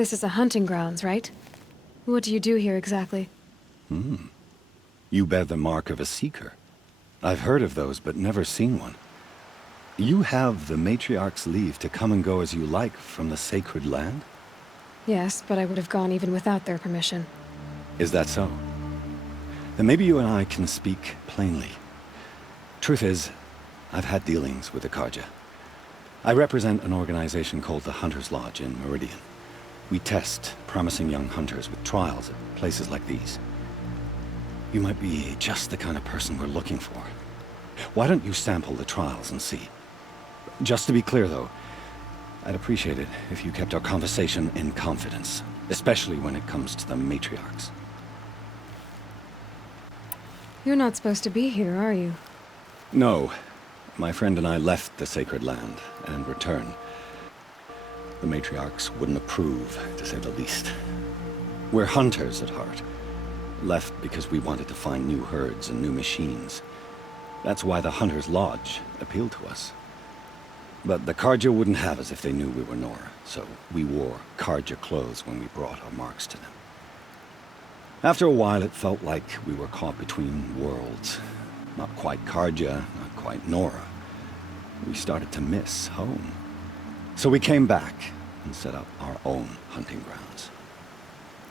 This is a hunting grounds, right? What do you do here exactly? You bear the mark of a seeker. I've heard of those, but never seen one. You have the Matriarch's leave to come and go as you like from the sacred land? Yes, but I would have gone even without their permission. Is that so? Then maybe you and I can speak plainly. Truth is, I've had dealings with the Carja. I represent an organization called the Hunter's Lodge in Meridian. We test promising young hunters with trials at places like these. You might be just the kind of person we're looking for. Why don't you sample the trials and see? Just to be clear, though, I'd appreciate it if you kept our conversation in confidence, especially when it comes to the matriarchs. You're not supposed to be here, are you? No. My friend and I left the sacred land and returned. The matriarchs wouldn't approve, to say the least. We're hunters at heart. Left because we wanted to find new herds and new machines. That's why the Hunter's Lodge appealed to us. But the Carja wouldn't have us if they knew we were Nora, so we wore Carja clothes when we brought our marks to them. After a while, it felt like we were caught between worlds. Not quite Carja, not quite Nora. We started to miss home. So we came back and set up our own hunting grounds.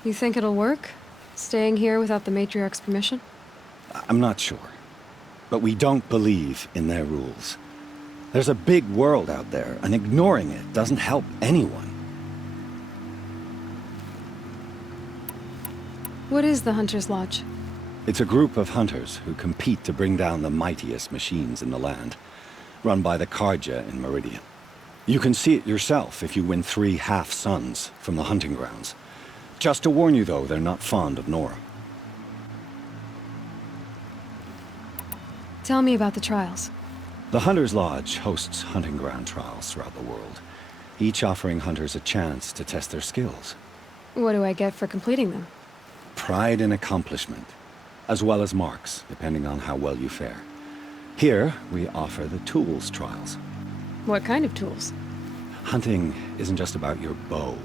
You think it'll work? Staying here without the Matriarch's permission? I'm not sure. But we don't believe in their rules. There's a big world out there, and ignoring it doesn't help anyone. What is the Hunter's Lodge? It's a group of hunters who compete to bring down the mightiest machines in the land, run by the Carja in Meridian. You can see it yourself if you win 3 half-suns from the hunting grounds. Just to warn you, though, they're not fond of Nora. Tell me about the trials. The Hunter's Lodge hosts hunting ground trials throughout the world, each offering hunters a chance to test their skills. What do I get for completing them? Pride in accomplishment, as well as marks, depending on how well you fare. Here, we offer the tools trials. What kind of tools? Hunting isn't just about your bow.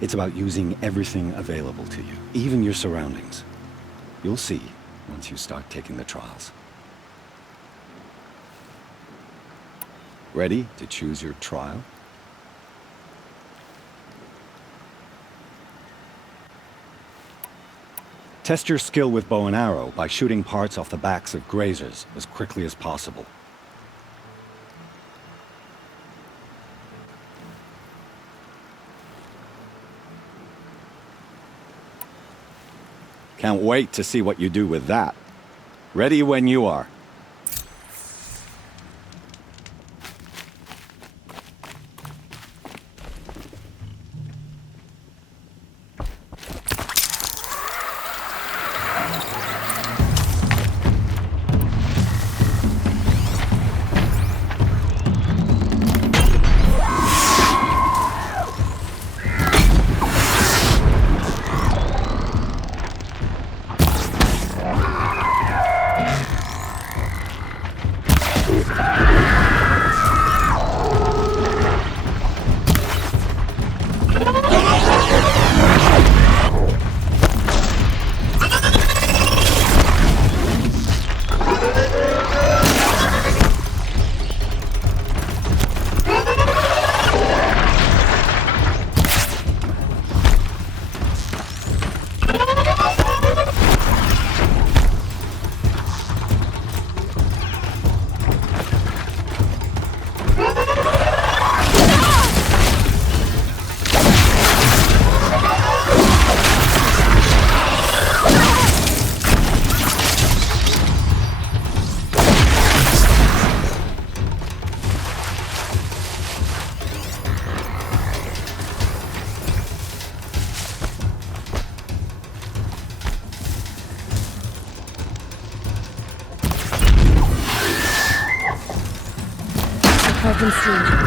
It's about using everything available to you, even your surroundings. You'll see once you start taking the trials. Ready to choose your trial? Test your skill with bow and arrow by shooting parts off the backs of grazers as quickly as possible. Can't wait to see what you do with that. Ready when you are. Carbon steel.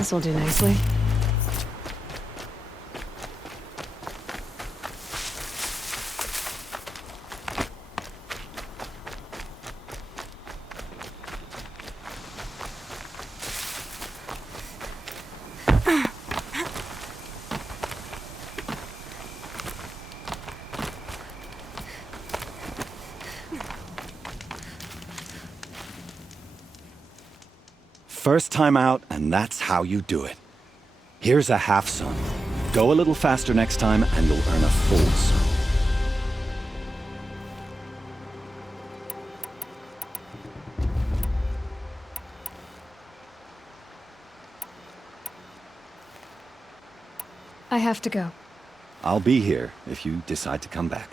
This'll do nicely. First time out, and that's how you do it. Here's a half sun. Go a little faster next time, and you'll earn a full sun. I have to go. I'll be here if you decide to come back.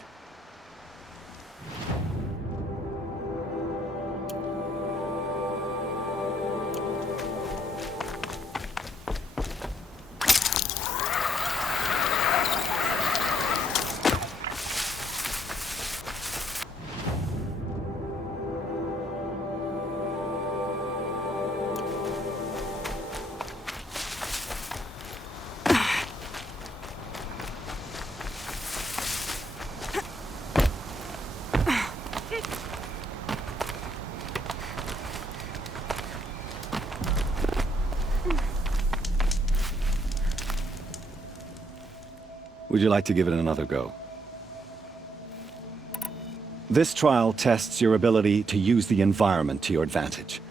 Would you like to give it another go? This trial tests your ability to use the environment to your advantage.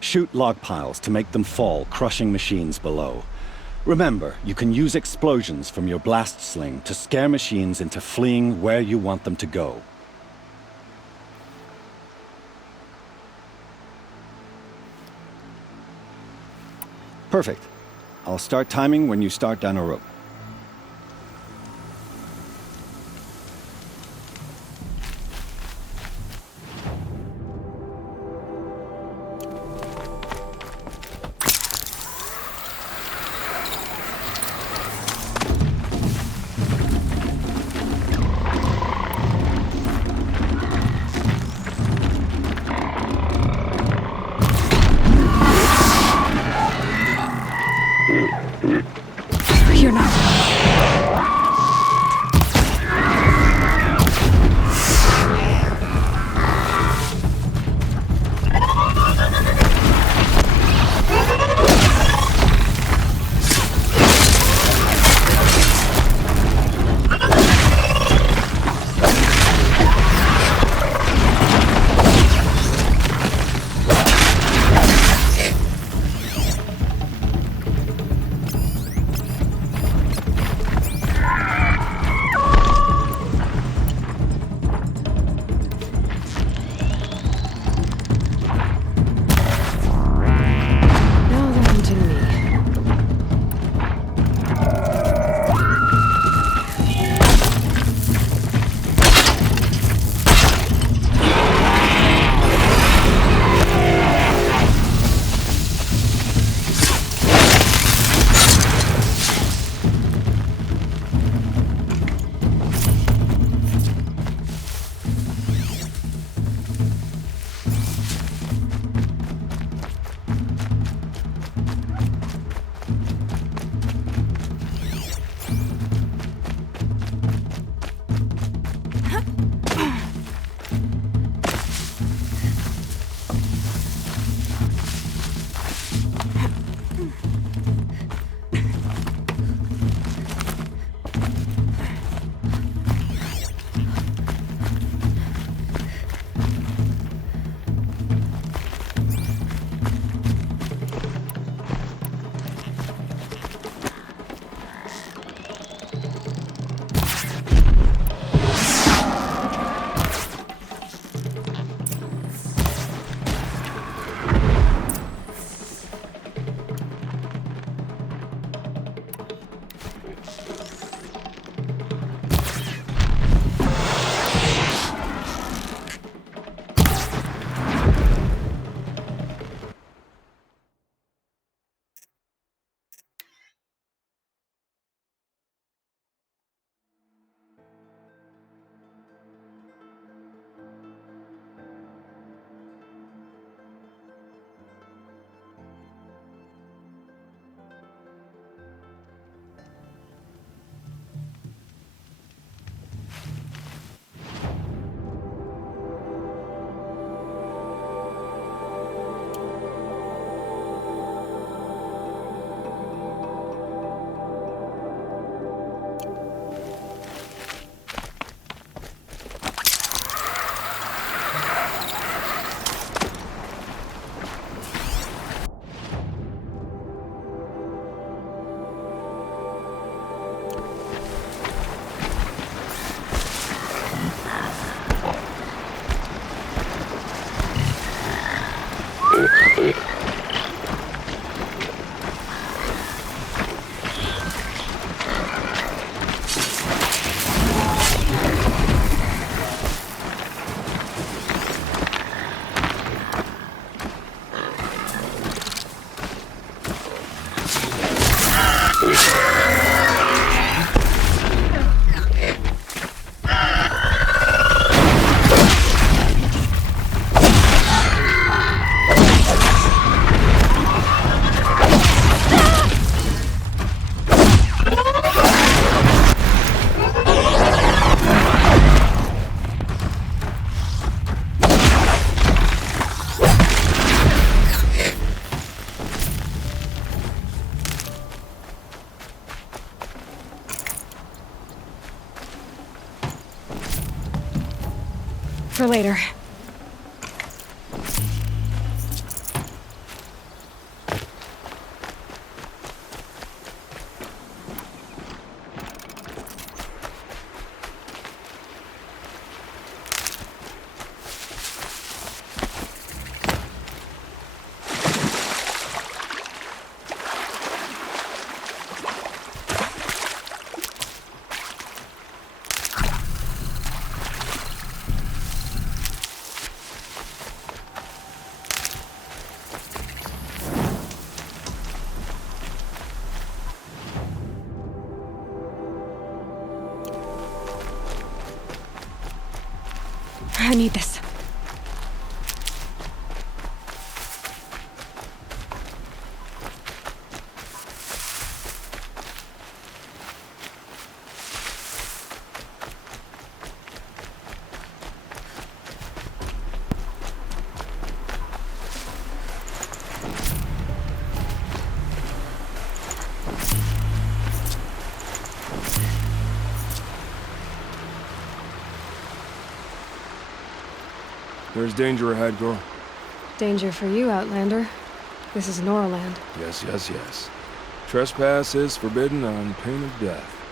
Shoot log piles to make them fall, crushing machines below. Remember, you can use explosions from your blast sling to scare machines into fleeing where you want them to go. Perfect. I'll start timing when you start down a rope. You're not For later. I need this. There's danger ahead, girl. Danger for you, Outlander. This is Norland. Yes, yes, yes. Trespass is forbidden on pain of death.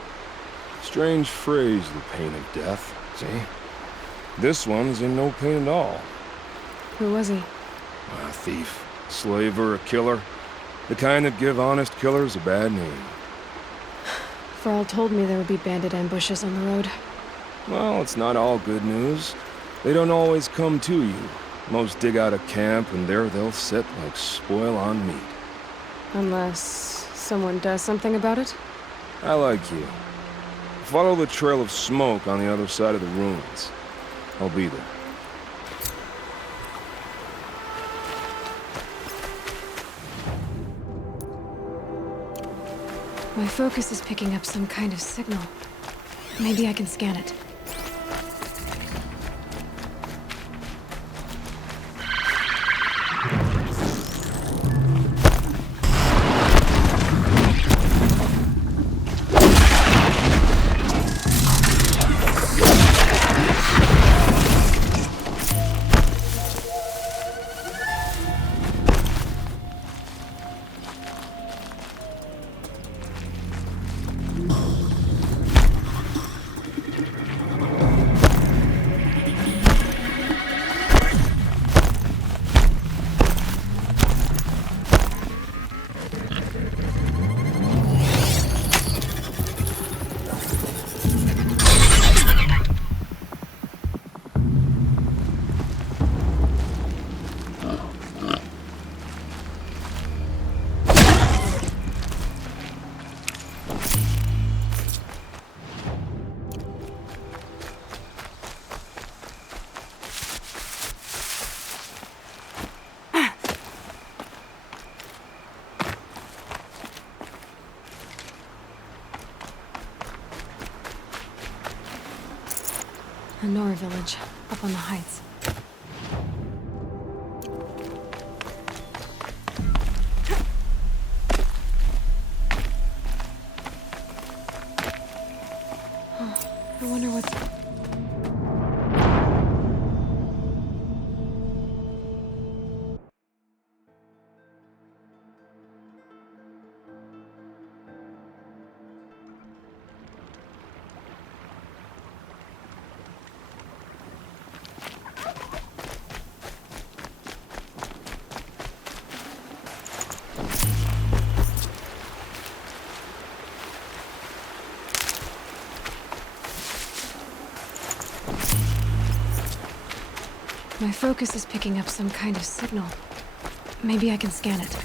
Strange phrase, the pain of death, see? This one's in no pain at all. Who was he? A thief, slaver, a killer. The kind that give honest killers a bad name. Thrall told me there would be bandit ambushes on the road. Well, it's not all good news. They don't always come to you. Most dig out a camp, and there they'll sit like spoil on meat. Unless someone does something about it? I like you. Follow the trail of smoke on the other side of the ruins. I'll be there. My focus is picking up some kind of signal. Maybe I can scan it. A Nora village, up on the heights. I wonder what's... My focus is picking up some kind of signal. Maybe I can scan it.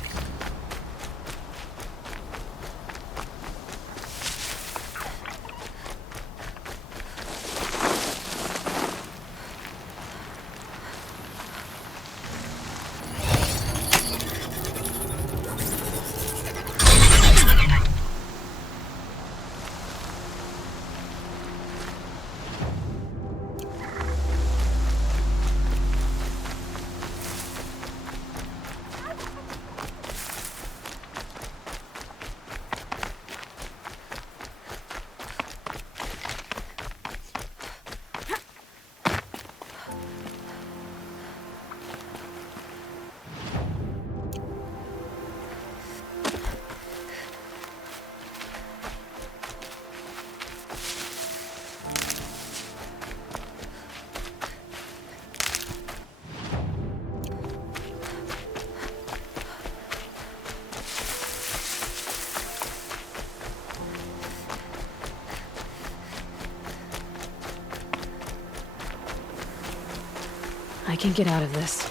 I can get out of this.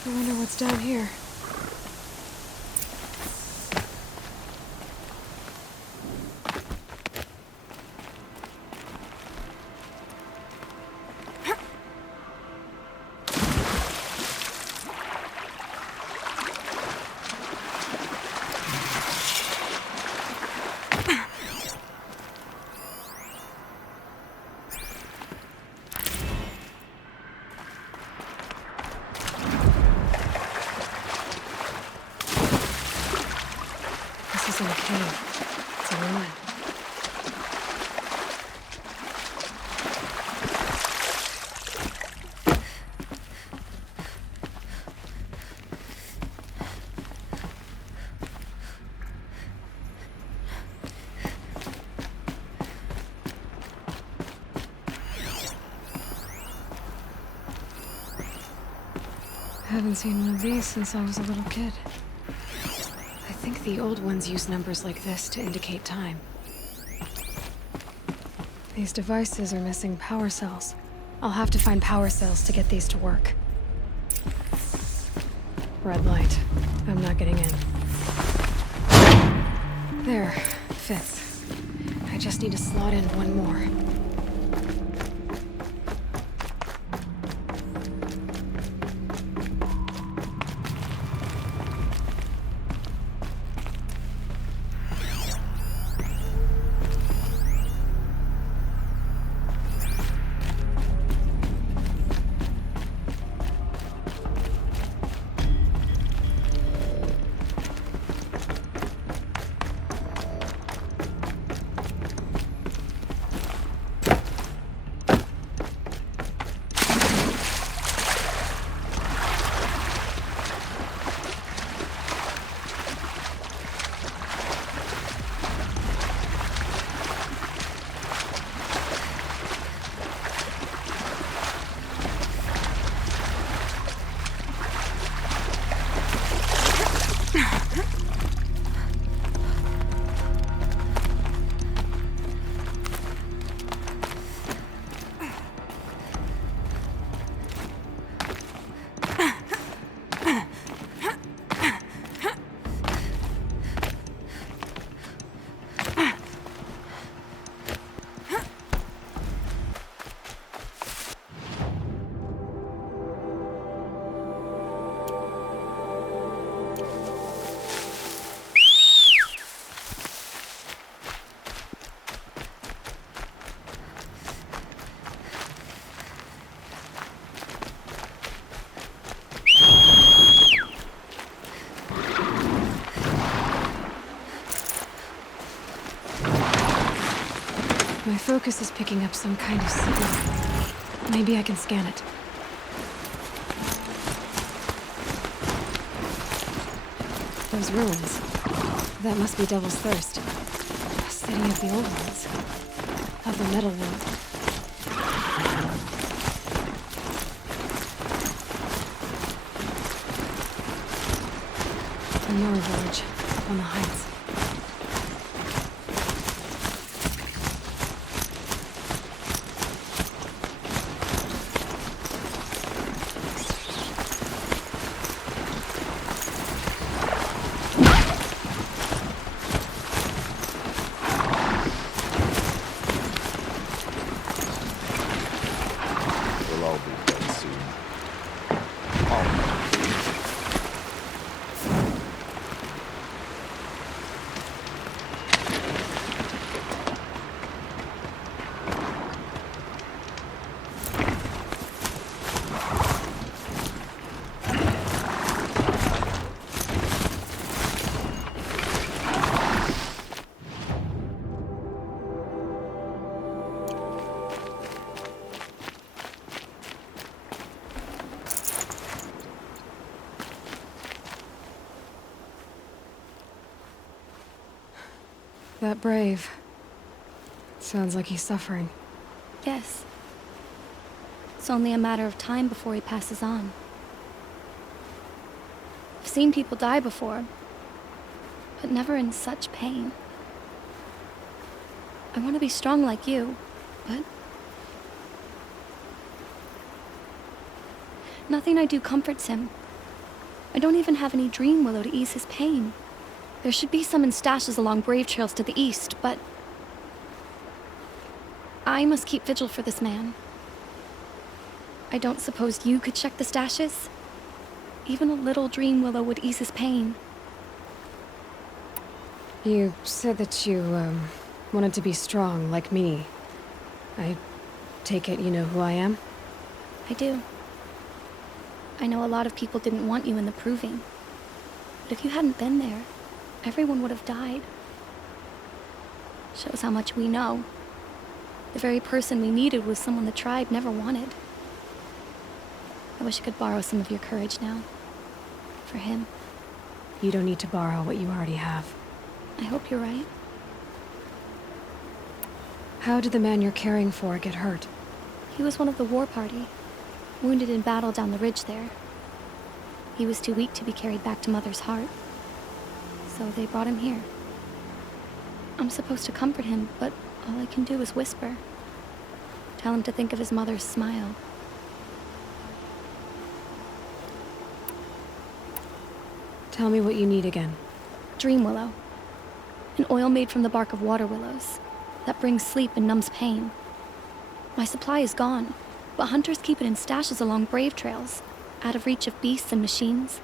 I wonder what's down here. This isn't a cave. It's a ruin. I haven't seen one of these since I was a little kid. I think the old ones use numbers like this to indicate time. These devices are missing power cells. I'll have to find power cells to get these to work. Red light. I'm not getting in. There. Fits. I just need to slot in one more. My focus is picking up some kind of signal. Maybe I can scan it. Those ruins. That must be Devil's Thirst. A city of the old ones. Of the metal world. A Nora village, up on the heights. That brave. Sounds like he's suffering. Yes. It's only a matter of time before he passes on. I've seen people die before, but never in such pain. I want to be strong like you, but nothing I do comforts him. I don't even have any dream willow to ease his pain. There should be some in stashes along brave trails to the east, but I must keep vigil for this man. I don't suppose you could check the stashes? Even a little dream willow would ease his pain. You said that you, wanted to be strong, like me. I take it you know who I am? I do. I know a lot of people didn't want you in the Proving. But if you hadn't been there, everyone would have died. Shows how much we know. The very person we needed was someone the tribe never wanted. I wish I could borrow some of your courage now. For him. You don't need to borrow what you already have. I hope you're right. How did the man you're caring for get hurt? He was one of the war party, wounded in battle down the ridge there. He was too weak to be carried back to Mother's heart, so they brought him here. I'm supposed to comfort him, but all I can do is whisper. Tell him to think of his mother's smile. Tell me what you need again. Dream willow. An oil made from the bark of water willows that brings sleep and numbs pain. My supply is gone, but hunters keep it in stashes along brave trails, out of reach of beasts and machines.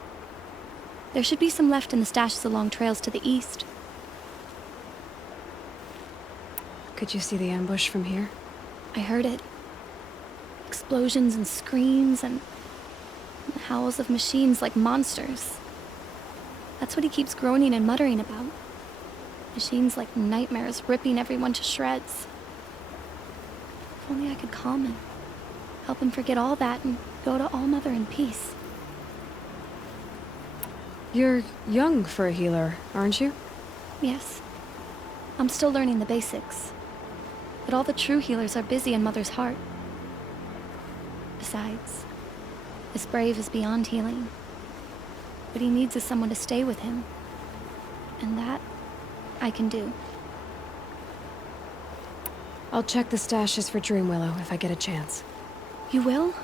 There should be some left in the stashes along trails to the east. Could you see the ambush from here? I heard it. Explosions and screams and howls of machines like monsters. That's what he keeps groaning and muttering about. Machines like nightmares ripping everyone to shreds. If only I could calm him. Help him forget all that and go to All Mother in peace. You're young for a healer, aren't you? Yes. I'm still learning the basics. But all the true healers are busy in Mother's heart. Besides, this brave is beyond healing. What he needs is someone to stay with him. And that, I can do. I'll check the stashes for Dream Willow if I get a chance. You will?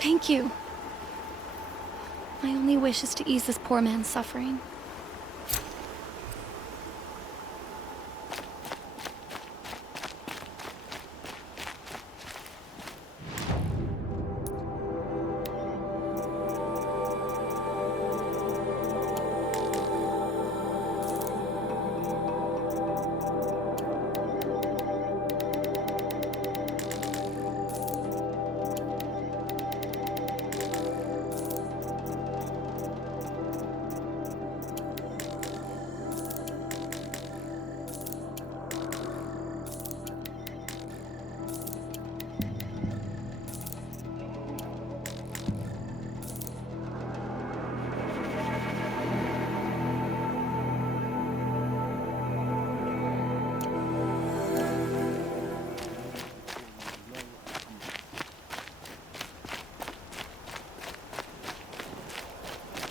Thank you. My only wish is to ease this poor man's suffering.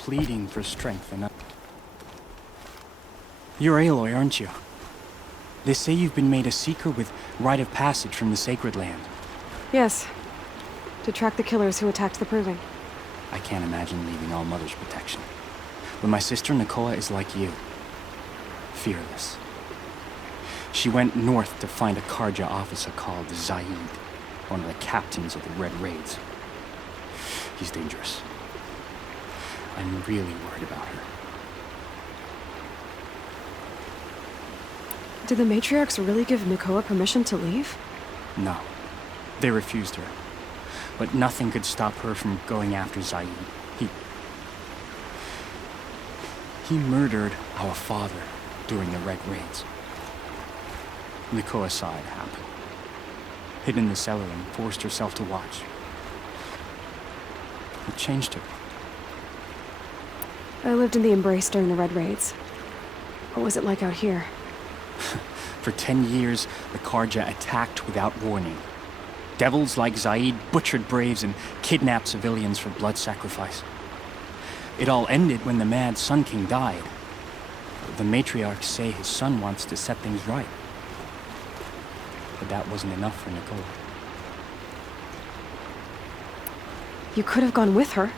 Pleading for strength and... You're Aloy, aren't you? They say you've been made a seeker with rite of passage from the Sacred Land. Yes. To track the killers who attacked the Proving. I can't imagine leaving All Mother's protection. But my sister Nakoa is like you. Fearless. She went north to find a Karja officer called Zaid, one of the captains of the Red Raids. He's dangerous. I'm really worried about her. Did the matriarchs really give Nakoa permission to leave? No. They refused her. But nothing could stop her from going after Zaid. He murdered our father during the Red Raids. Nakoa saw it happen. Hid in the cellar and forced herself to watch. It changed her. I lived in the Embrace during the Red Raids. What was it like out here? For 10 years, the Karja attacked without warning. Devils like Zaid butchered braves and kidnapped civilians for blood sacrifice. It all ended when the mad Sun King died. The matriarchs say his son wants to set things right. But that wasn't enough for Nicole. You could have gone with her.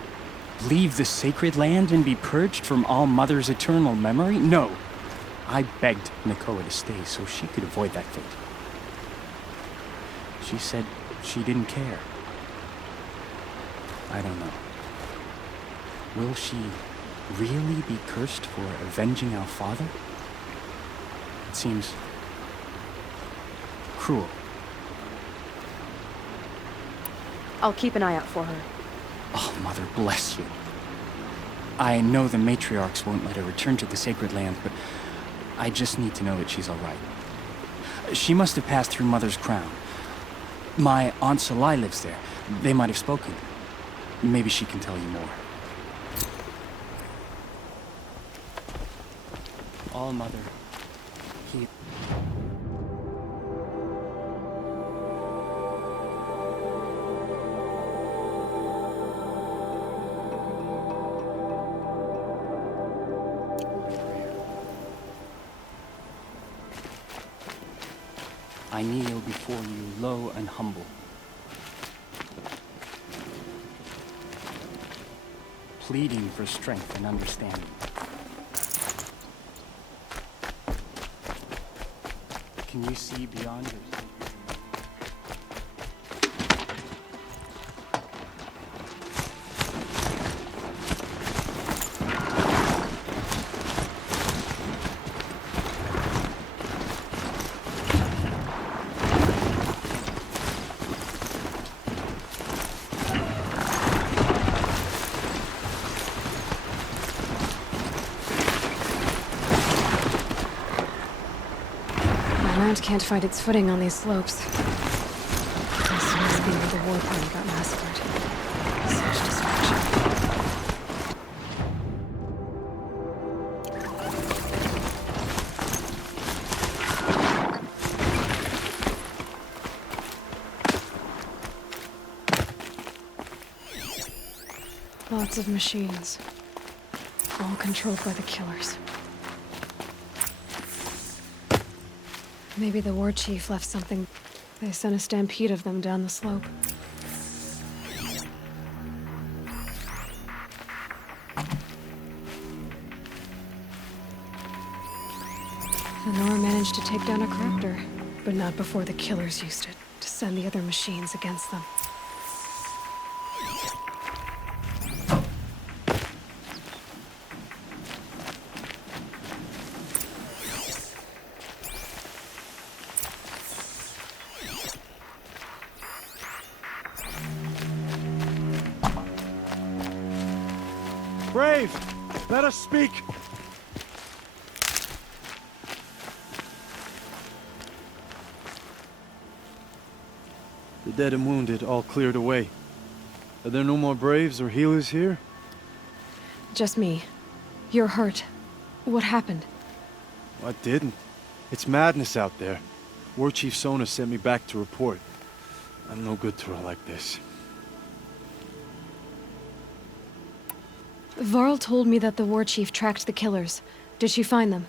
Leave the sacred land and be purged from All Mother's eternal memory? No. I begged Nakoa to stay so she could avoid that fate. She said she didn't care. I don't know. Will she really be cursed for avenging our father? It seems cruel. I'll keep an eye out for her. Oh, Mother bless you. I know the matriarchs won't let her return to the sacred land, but I just need to know that she's all right. She must have passed through Mother's crown. My Aunt Salai lives there. They might have spoken. Maybe she can tell you more. All Mother, he... I kneel before you, low and humble. Pleading for strength and understanding. Can you see beyond your sacred... Can't find its footing on these slopes. This must be where the war party got massacred. Such destruction. Lots of machines. All controlled by the killers. Maybe the war chief left something. They sent a stampede of them down the slope. Lenore managed to take down a crafter, but not before the killers used it to send the other machines against them. Brave! Let us speak! The dead and wounded all cleared away. Are there no more Braves or healers here? Just me. You're hurt. What happened? I didn't. It's madness out there. War Chief Sona sent me back to report. I'm no good to her like this. Varl told me that the war chief tracked the killers. Did she find them?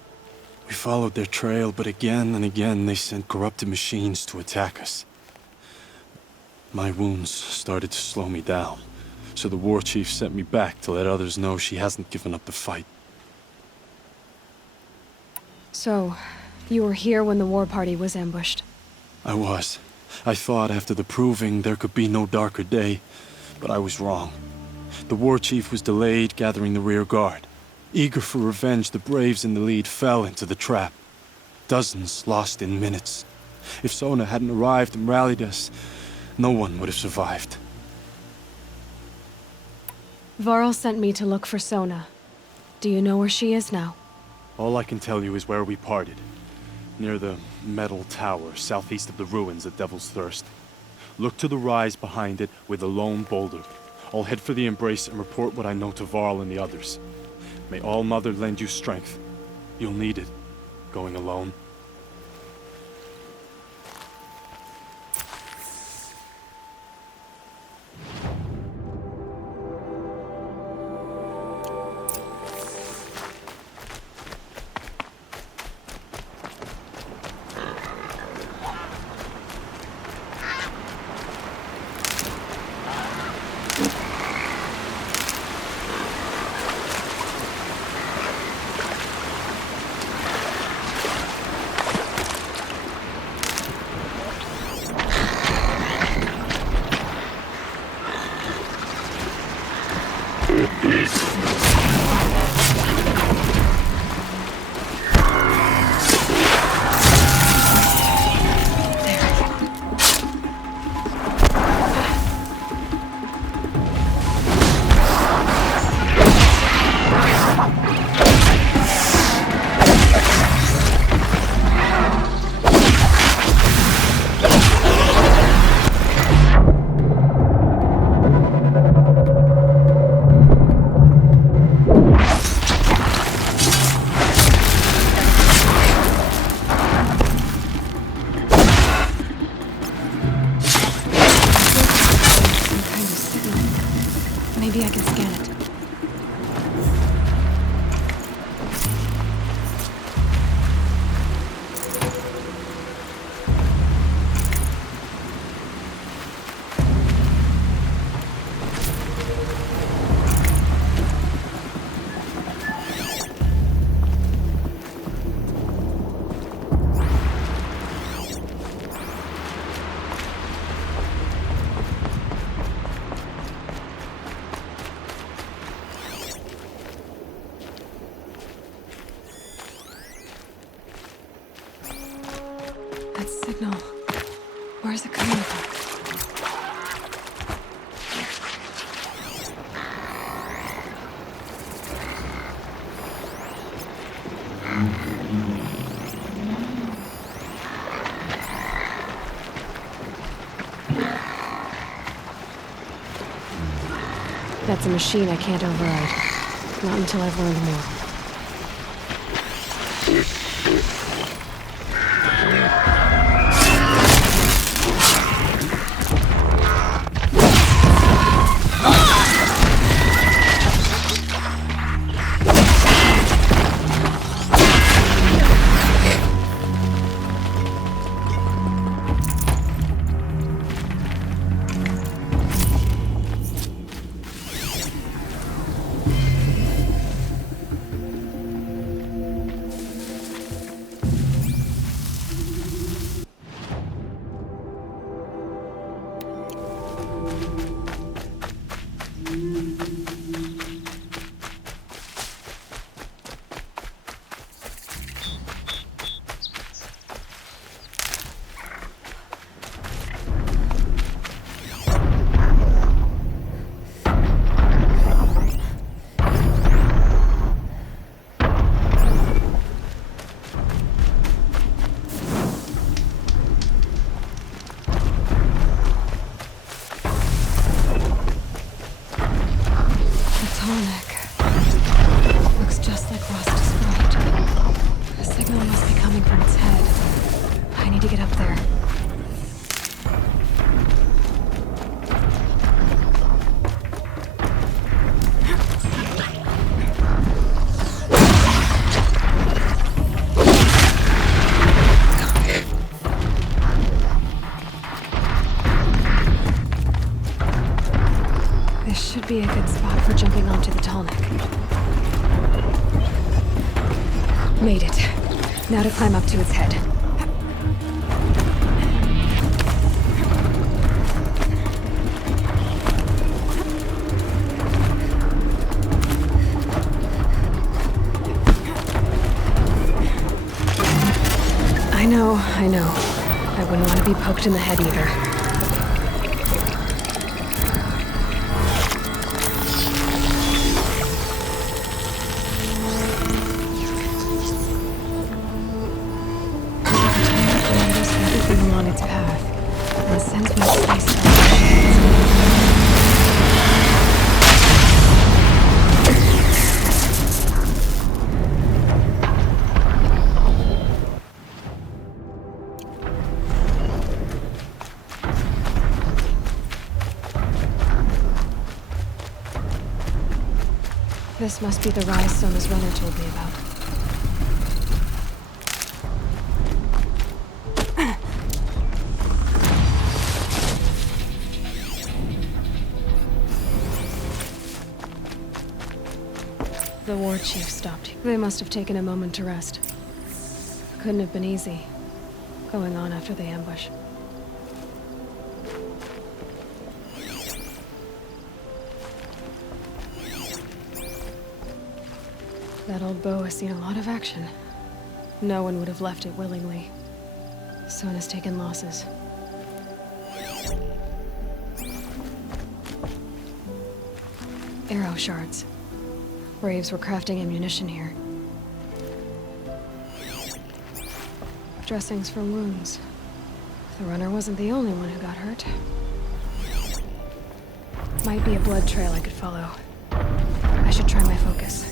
We followed their trail, but again and again they sent corrupted machines to attack us. My wounds started to slow me down, so the war chief sent me back to let others know she hasn't given up the fight. So, you were here when the war party was ambushed? I was. I thought after the proving there could be no darker day, but I was wrong. The war chief was delayed gathering the rear guard. Eager for revenge, the Braves in the lead fell into the trap. Dozens lost in minutes. If Sona hadn't arrived and rallied us, no one would have survived. Varl sent me to look for Sona. Do you know where she is now? All I can tell you is where we parted. Near the metal tower, southeast of the ruins at Devil's Thirst. Look to the rise behind it with a lone boulder. I'll head for the embrace and report what I know to Varl and the others. May All Mother lend you strength. You'll need it, going alone. That signal. Where's it coming from? That's a machine I can't override. Not until I've learned more. Be a good spot for jumping onto the tall neck. Made it. Now to climb up to its head. I know. I wouldn't want to be poked in the head either. Along its path, and sends me space. This must be the rise Sona's runner told me about. The war chief stopped. They must have taken a moment to rest. Couldn't have been easy, going on after the ambush. That old bow has seen a lot of action. No one would have left it willingly. Sona's taken losses. Arrow shards. Braves were crafting ammunition here. Dressings for wounds. The runner wasn't the only one who got hurt. Might be a blood trail I could follow. I should try my focus.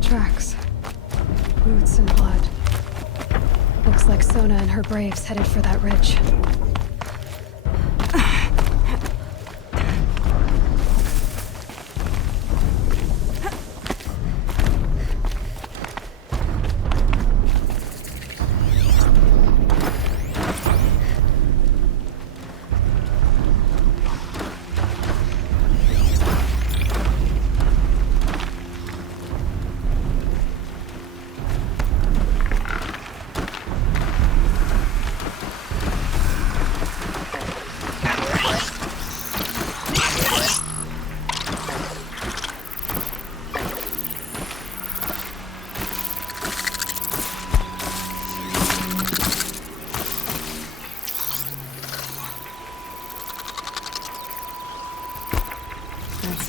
Tracks. Boots and blood. Looks like Sona and her braves headed for that ridge.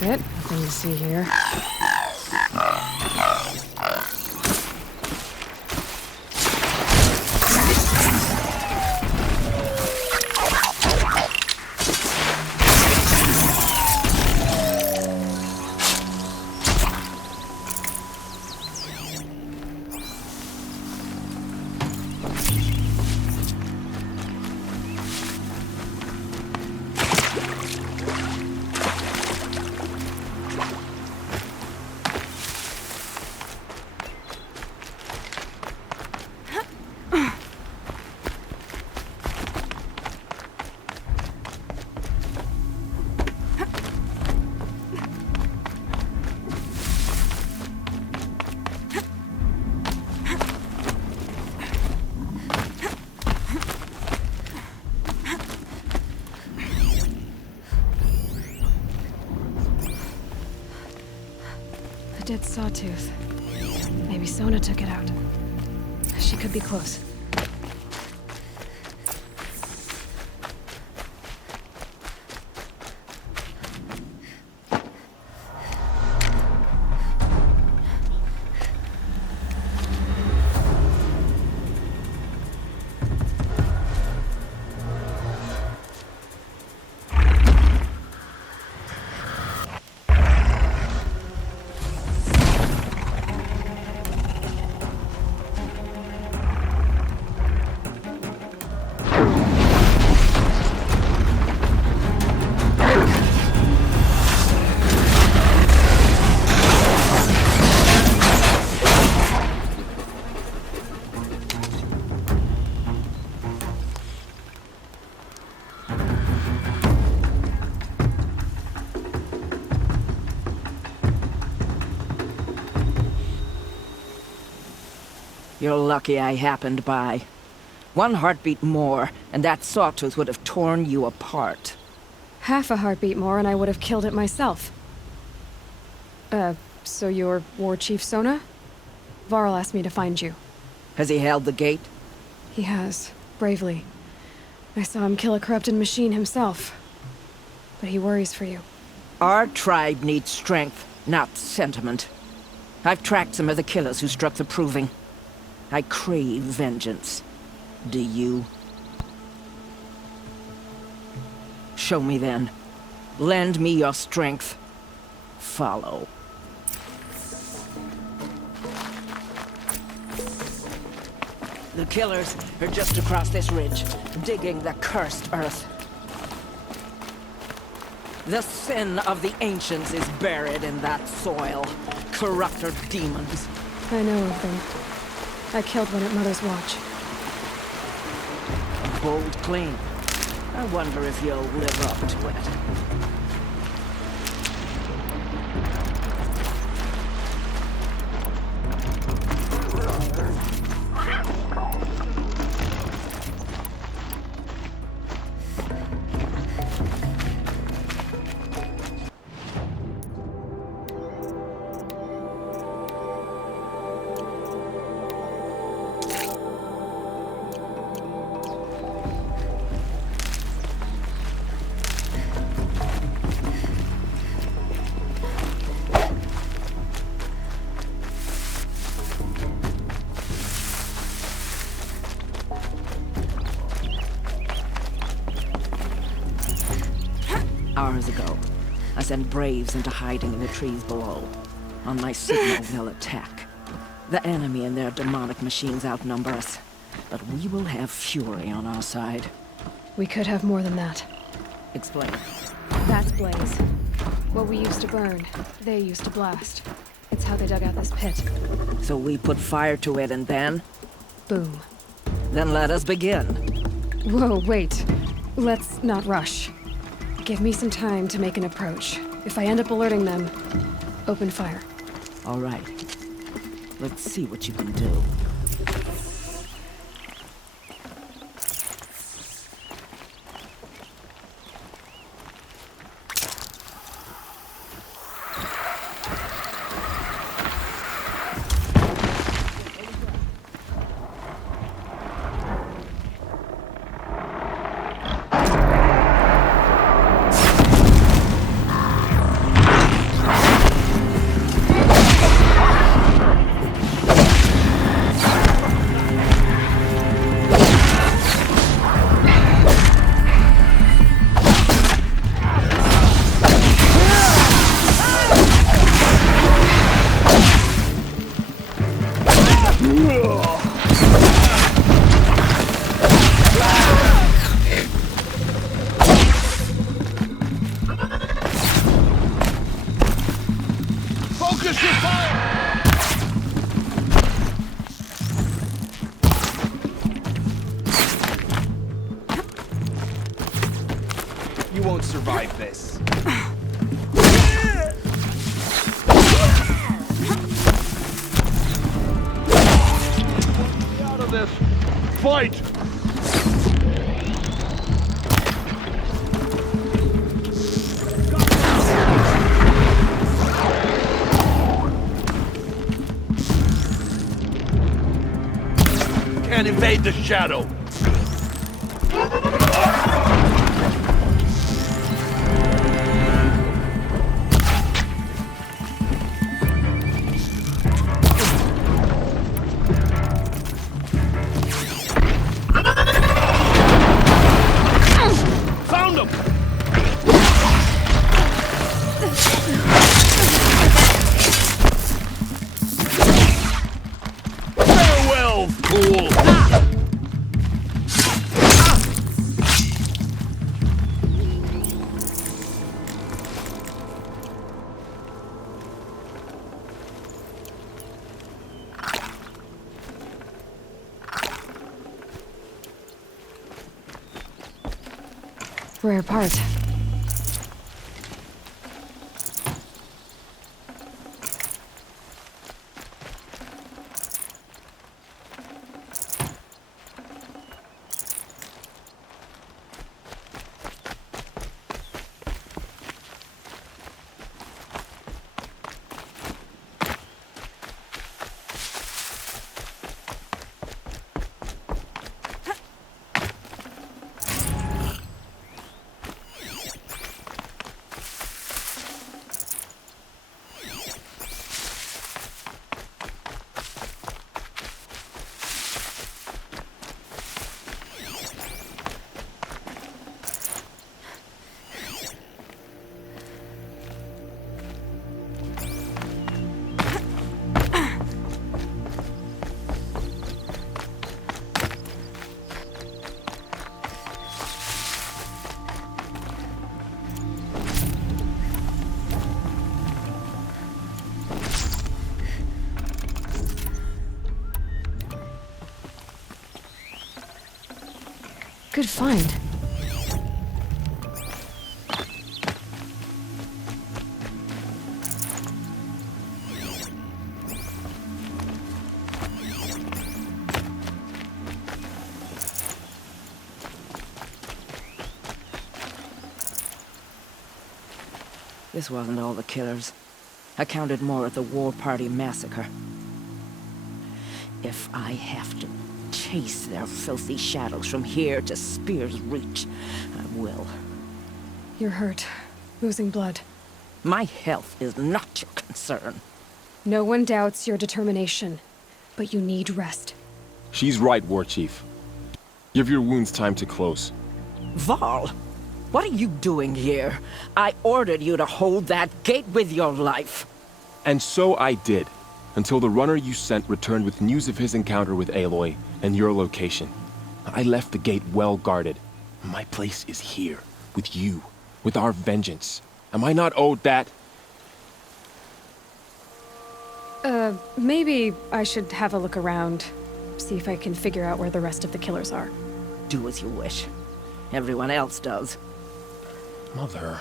it. Nothing to see here. Dead sawtooth. Maybe Sona took it out. She could be close. You're lucky I happened by. One heartbeat more, and that sawtooth would have torn you apart. Half a heartbeat more and I would have killed it myself. So you're War Chief Sona? Varl asked me to find you. Has he held the gate? He has, bravely. I saw him kill a corrupted machine himself. But he worries for you. Our tribe needs strength, not sentiment. I've tracked some of the killers who struck the Proving. I crave vengeance. Do you? Show me then. Lend me your strength. Follow. The killers are just across this ridge, digging the cursed earth. The sin of the ancients is buried in that soil. Corrupter demons. I know of them. I killed one at Mother's Watch. A bold claim. I wonder if you'll live up to it. Hours ago, I sent Braves into hiding in the trees below. On my signal, they'll attack. The enemy and their demonic machines outnumber us, but we will have fury on our side. We could have more than that. Explain. That's Blaze. What we used to burn, they used to blast. It's how they dug out this pit. So we put fire to it and then? Boom. Then let us begin. Whoa, wait. Let's not rush. Give me some time to make an approach. If I end up alerting them, open fire. All right. Let's see what you can do. Focus your fire! You won't survive this. Get out of this! Fight! Can't evade the shadow! Found him! Farewell, fool! Rare part. Good find. This wasn't all the killers. I counted more at the War Party massacre. If I have to chase their filthy shadows from here to Spear's Reach, I will. You're hurt. Losing blood. My health is not your concern. No one doubts your determination, but you need rest. She's right, War Chief. Give your wounds time to close. Varl, what are you doing here? I ordered you to hold that gate with your life. And so I did, until the runner you sent returned with news of his encounter with Aloy and your location. I left the gate well guarded. My place is here, with you, with our vengeance. Am I not owed that? Maybe I should have a look around. See if I can figure out where the rest of the killers are. Do as you wish. Everyone else does. Mother...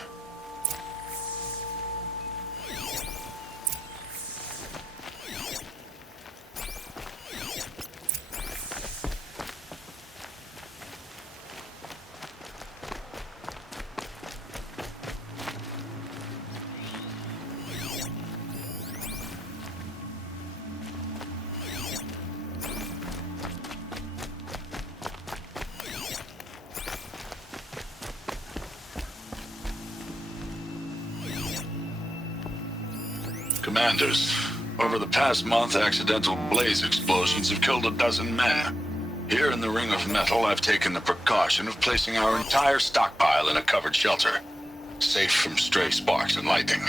Commanders, over the past month, accidental blaze explosions have killed a dozen men. Here in the Ring of Metal, I've taken the precaution of placing our entire stockpile in a covered shelter, safe from stray sparks and lightning,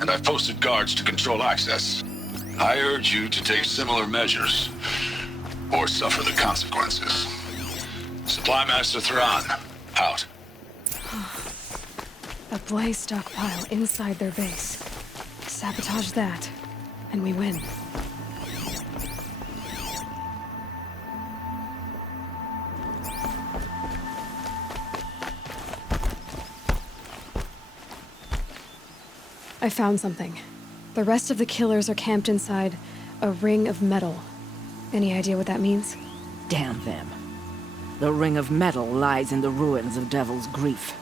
and I've posted guards to control access. I urge you to take similar measures, or suffer the consequences. Supply Master Thrawn, out. A blaze stockpile inside their base. Sabotage that, and we win. I found something. The rest of the killers are camped inside a ring of metal. Any idea what that means? Damn them. The ring of metal lies in the ruins of Devil's Grief.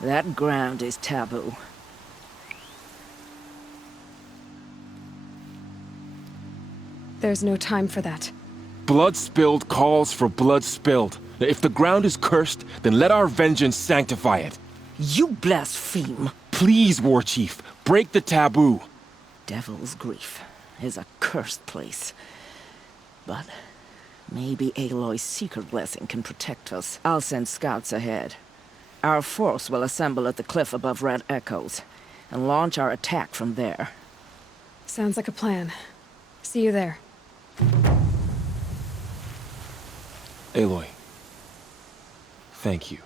That ground is taboo. There's no time for that. Blood spilled calls for blood spilled. If the ground is cursed, then let our vengeance sanctify it. You blaspheme. Please, War Chief, break the taboo. Devil's Grief is a cursed place. But maybe Aloy's secret blessing can protect us. I'll send scouts ahead. Our force will assemble at the cliff above Red Echoes and launch our attack from there. Sounds like a plan. See you there. Aloy, thank you.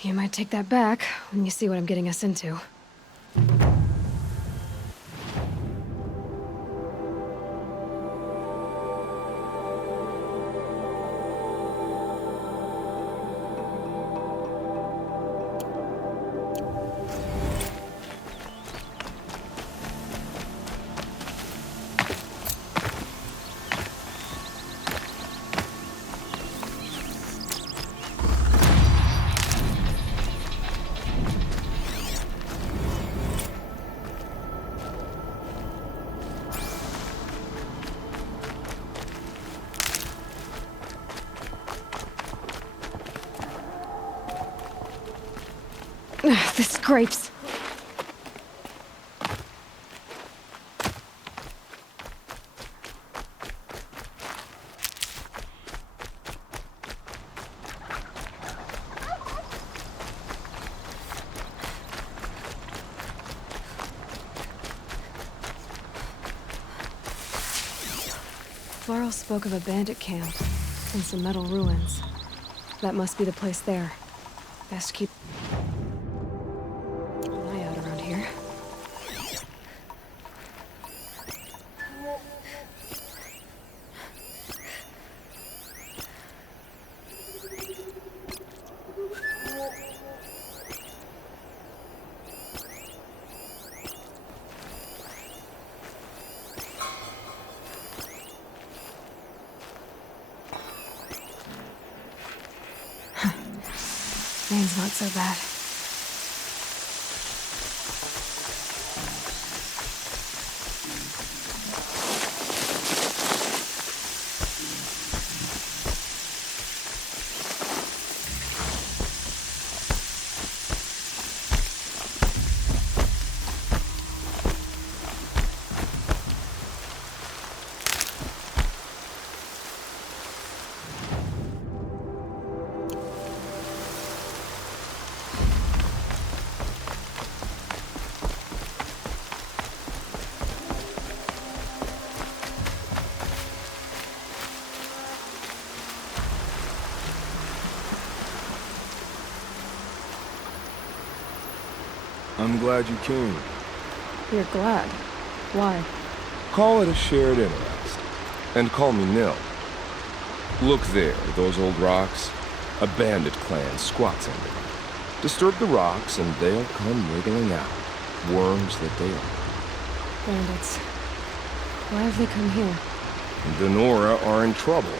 You might take that back when you see what I'm getting us into. This scrapes. Varl spoke of a bandit camp and some metal ruins. That must be the place there. Best keep an eye out around here. Rain's not so bad. I'm glad you came. You're glad. Why? Call it a shared interest. And call me Nil. Look there, those old rocks. A bandit clan squats under them. Disturb the rocks and they'll come wriggling out. Worms that they are. Bandits. Why have they come here? The Nora are in trouble.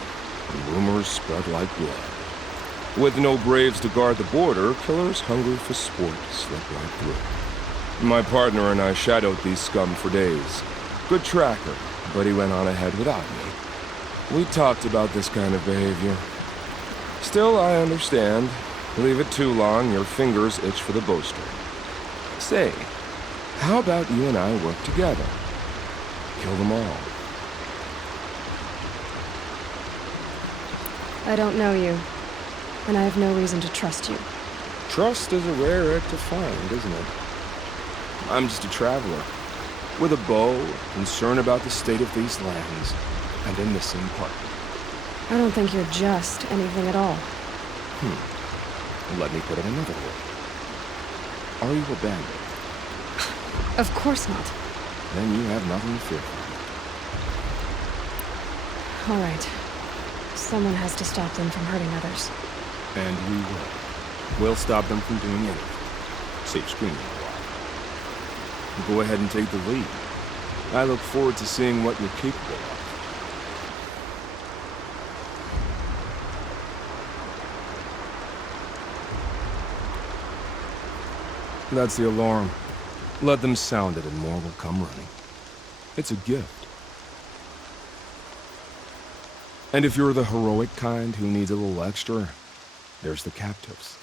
And rumors spread like blood. With no braves to guard the border, killers hungry for sport slip right through. My partner and I shadowed these scum for days. Good tracker, but he went on ahead without me. We talked about this kind of behavior. Still, I understand. Leave it too long, your fingers itch for the bowstring. Say, how about you and I work together? Kill them all. I don't know you, and I have no reason to trust you. Trust is a rare egg to find, isn't it? I'm just a traveler, with a bow, concerned about the state of these lands, and and a missing partner. I don't think you're just anything at all. Let me put it another way. Are you a bandit? Of course not. Then you have nothing to fear from. All right. Someone has to stop them from hurting others. And we will. We'll stop them from doing anything. Save screaming a while. Go ahead and take the lead. I look forward to seeing what you're capable of. That's the alarm. Let them sound it and more will come running. It's a gift. And if you're the heroic kind who needs a little extra, there's the captives.